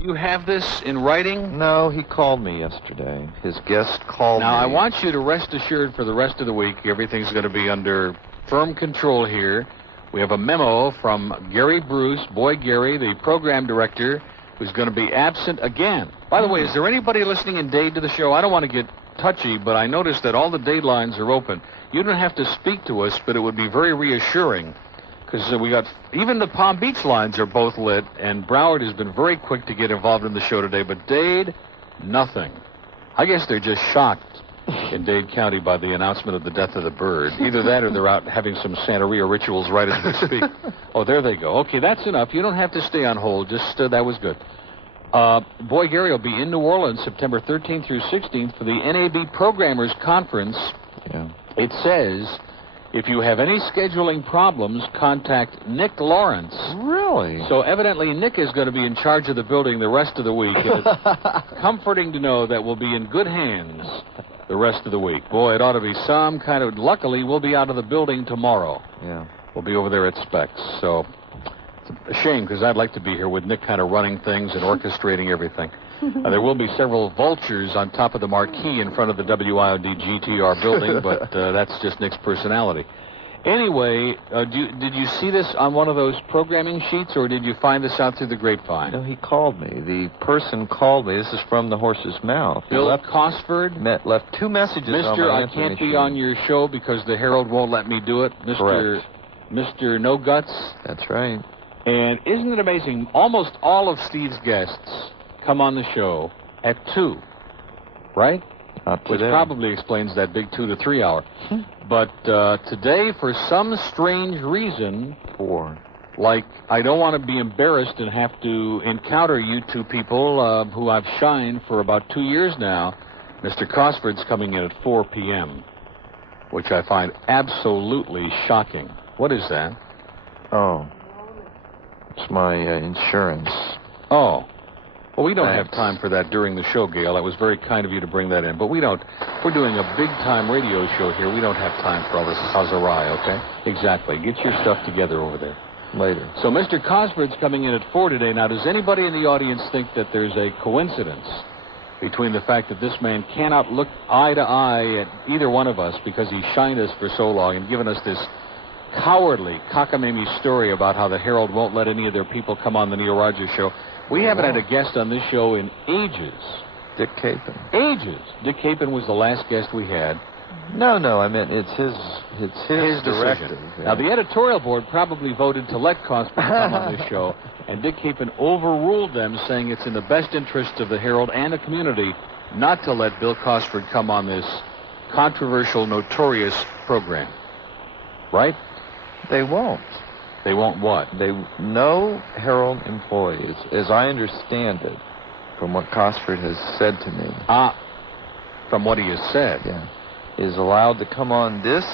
Do you have this in writing? No, he called me yesterday. His guest called me. Now, I want you to rest assured for the rest of the week, everything's going to be under firm control here. We have a memo from Gary Bruce, Boy Gary, the program director, who's going to be absent again. By the way, is there anybody listening in Dade to the show? I don't want to get touchy, but I noticed that all the Dade lines are open. You don't have to speak to us, but it would be very reassuring, because we got, even the Palm Beach lines are both lit, and Broward has been very quick to get involved in the show today, but Dade, nothing. I guess they're just shocked in Dade County by the announcement of the death of the bird. Either that or they're out having some Santeria rituals right as we speak. Oh, there they go. Okay, that's enough. You don't have to stay on hold. Just, that was good. Boy Gary will be in New Orleans September 13th through 16th for the NAB Programmers Conference. Yeah. It says, if you have any scheduling problems, contact Nick Lawrence. Really? So evidently Nick is going to be in charge of the building the rest of the week. And it's comforting to know that we'll be in good hands the rest of the week. Boy, it ought to be some kind of... Luckily, we'll be out of the building tomorrow. Yeah. We'll be over there at Specs. So it's a shame, because I'd like to be here with Nick kind of running things and orchestrating everything. There will be several vultures on top of the marquee in front of the WIOD GTR building, but that's just Nick's personality. Anyway, did you see this on one of those programming sheets, or did you find this out through the grapevine? No, he called me. The person called me. This is from the horse's mouth. Bill Cosford? Left 2 messages on Mr. my I can't be on your show because the Herald won't let me do it. Correct. Mr. No Guts? That's right. And isn't it amazing? Almost all of Steve's guests come on the show at 2, right? Which probably explains that big 2 to 3 hour. But today, for some strange reason, 4. Like, I don't want to be embarrassed and have to encounter you two people who I've shined for about 2 years now. Mr. Cosford's coming in at 4 p.m., which I find absolutely shocking. What is that? Oh. It's my insurance. Oh. Well, we don't have time for that during the show, Gail. That was very kind of you to bring that in. But we don't. We're doing a big-time radio show here. We don't have time for all this huzzarai, okay? Exactly. Get your stuff together over there. Later. So Mr. Cosford's coming in at 4 today. Now, does anybody in the audience think that there's a coincidence between the fact that this man cannot look eye to eye at either one of us because he shined us for so long and given us this cowardly, cockamamie story about how the Herald won't let any of their people come on the Neil Rogers show? We haven't had a guest on this show in ages. Dick Capon. Ages. Dick Capon was the last guest we had. No, I meant it's his directive. Decision. Yeah. Now, the editorial board probably voted to let Cosford come on this show, and Dick Capon overruled them, saying it's in the best interest of the Herald and the community not to let Bill Cosford come on this controversial, notorious program. Right? They won't. They won't what? No Herald employees, as I understand it, from what Cosford has said to me. From what he has said. Yeah. Is allowed to come on this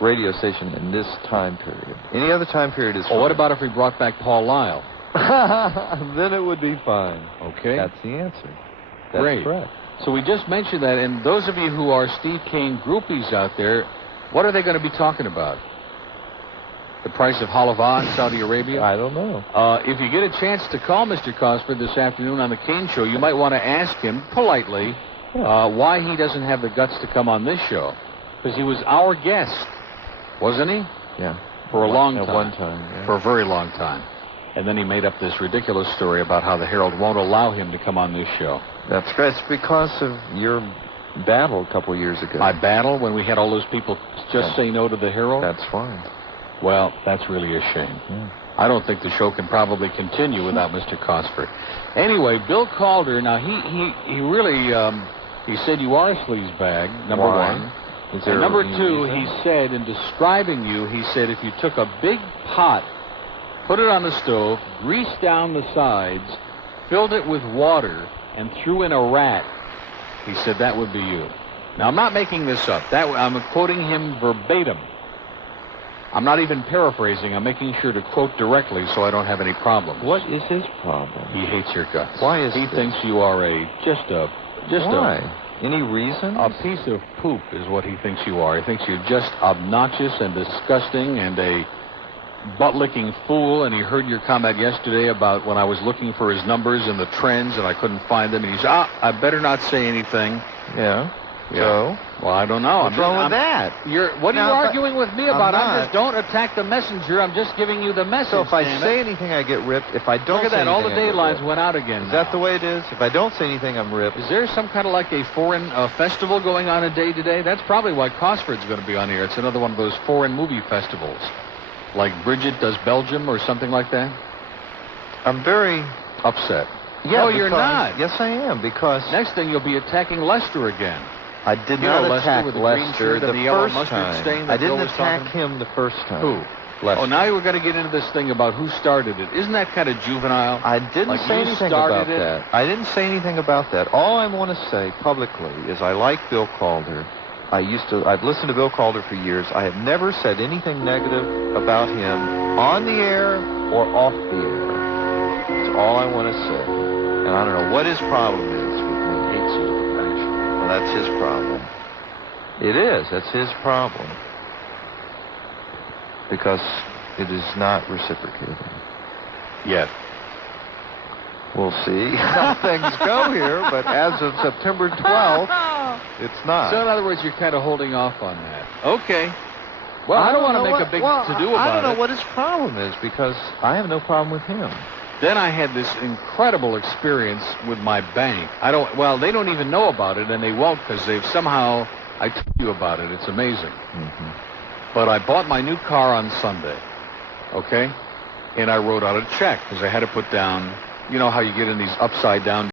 radio station in this time period. Any other time period is fine. Well, what about if we brought back Paul Lyle? Then it would be fine. Okay. That's the answer. That's Great. correct. So we just mentioned that, and those of you who are Steve Kane groupies out there, what are they going to be talking about? The price of halava in Saudi Arabia? I don't know. If you get a chance to call Mr. Cosford this afternoon on the Kane Show, you might want to ask him politely why he doesn't have the guts to come on this show. Because he was our guest, wasn't he? Yeah. For a long time. At one time, yeah. For a very long time. And then he made up this ridiculous story about how the Herald won't allow him to come on this show. That's right. It's because of your battle a couple years ago. My battle when we had all those people just say no to the Herald? That's fine. Well, that's really a shame. Yeah. I don't think the show can probably continue without Mr. Cosford. Anyway, Bill Calder, now he really, he said you are a sleazebag, number one. And number two, he said, in describing you, he said if you took a big pot, put it on the stove, greased down the sides, filled it with water, and threw in a rat, he said that would be you. Now, I'm not making this up. I'm quoting him verbatim. I'm not even paraphrasing. I'm making sure to quote directly so I don't have any problems. What is his problem? He hates your guts. Why is he this? thinks you are Why? Any reason? A piece of poop is what he thinks you are. He thinks you're just obnoxious and disgusting and a butt-licking fool, and he heard your comment yesterday about when I was looking for his numbers and the trends, and I couldn't find them, and he said, I better not say anything. Yeah. So? Well, I don't know. What's wrong with that? What are you arguing with me about? I'm just, don't attack the messenger. I'm just giving you the message. So if I say anything, I get ripped. If I don't Look at say that. All anything, the day lines went out again. Is that the way it is? If I don't say anything, I'm ripped. Is there some kind of like a foreign festival going on a day today? That's probably why Cosford's going to be on here. It's another one of those foreign movie festivals. Like Bridget does Belgium or something like that? I'm very upset. Yeah, no, you're not. Yes, I am, because... Next thing, you'll be attacking Lester again. I did not attack Lester the first time. I didn't attack him the first time. Who? Lester. Oh, now we're going to get into this thing about who started it. Isn't that kind of juvenile? I didn't say anything about that. I didn't say anything about that. All I want to say publicly is I like Bill Calder. I've listened to Bill Calder for years. I have never said anything negative about him on the air or off the air. That's all I want to say. And I don't know what his problem is with me. Hates you with passion. Well, that's his problem. It is. That's his problem. Because it is not reciprocating. Yet. We'll see how things go here, but as of September 12th, it's not. So in other words, you're kind of holding off on that. Okay. Well, I don't want to make a big to-do about it. I don't know what his problem is, because I have no problem with him. Then I had this incredible experience with my bank. They don't even know about it, and they won't, because they've somehow, I told you about it. It's amazing. Mm-hmm. But I bought my new car on Sunday, okay? And I wrote out a check, because I had to put down, you know how you get in these upside-down